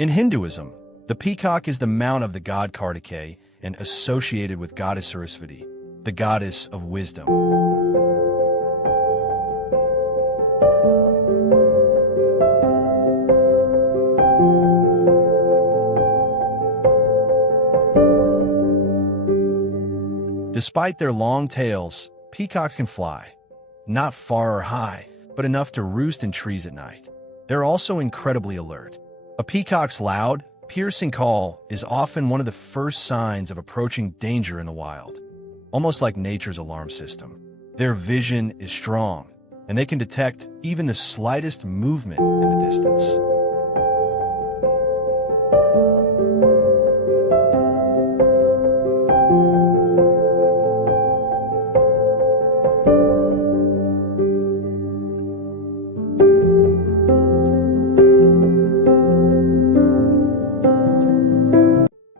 In Hinduism, the peacock is the mount of the god Kartikeya and associated with goddess Saraswati, the goddess of wisdom. Despite their long tails, peacocks can fly. Not far or high, but enough to roost in trees at night. They're also incredibly alert. A peacock's loud, piercing call is often one of the first signs of approaching danger in the wild, almost like nature's alarm system. Their vision is strong, and they can detect even the slightest movement in the distance.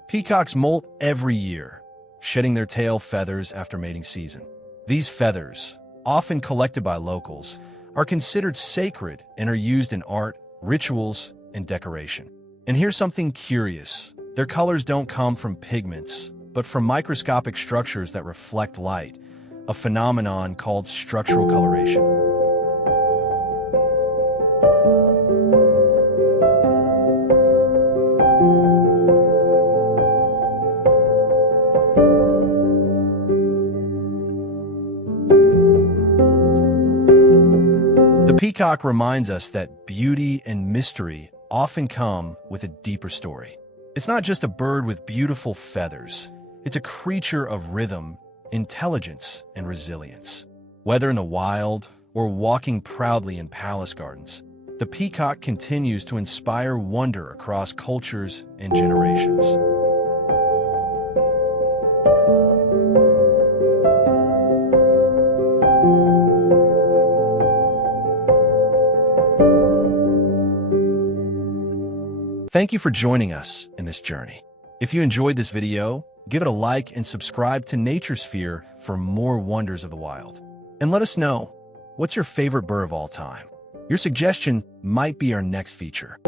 Peacocks molt every year, shedding their tail feathers after mating season. These feathers, often collected by locals, are considered sacred and are used in art, rituals, and decoration. And here's something curious. Their colors don't come from pigments, but from microscopic structures that reflect light, a phenomenon called structural coloration. The peacock reminds us that beauty and mystery often come with a deeper story. It's not just a bird with beautiful feathers. It's a creature of rhythm, intelligence, and resilience. Whether in the wild or walking proudly in palace gardens, the peacock continues to inspire wonder across cultures and generations. Thank you for joining us in this journey. If you enjoyed this video, give it a like and subscribe to NatureSphere for more wonders of the wild. And let us know, what's your favorite bird of all time? Your suggestion might be our next feature.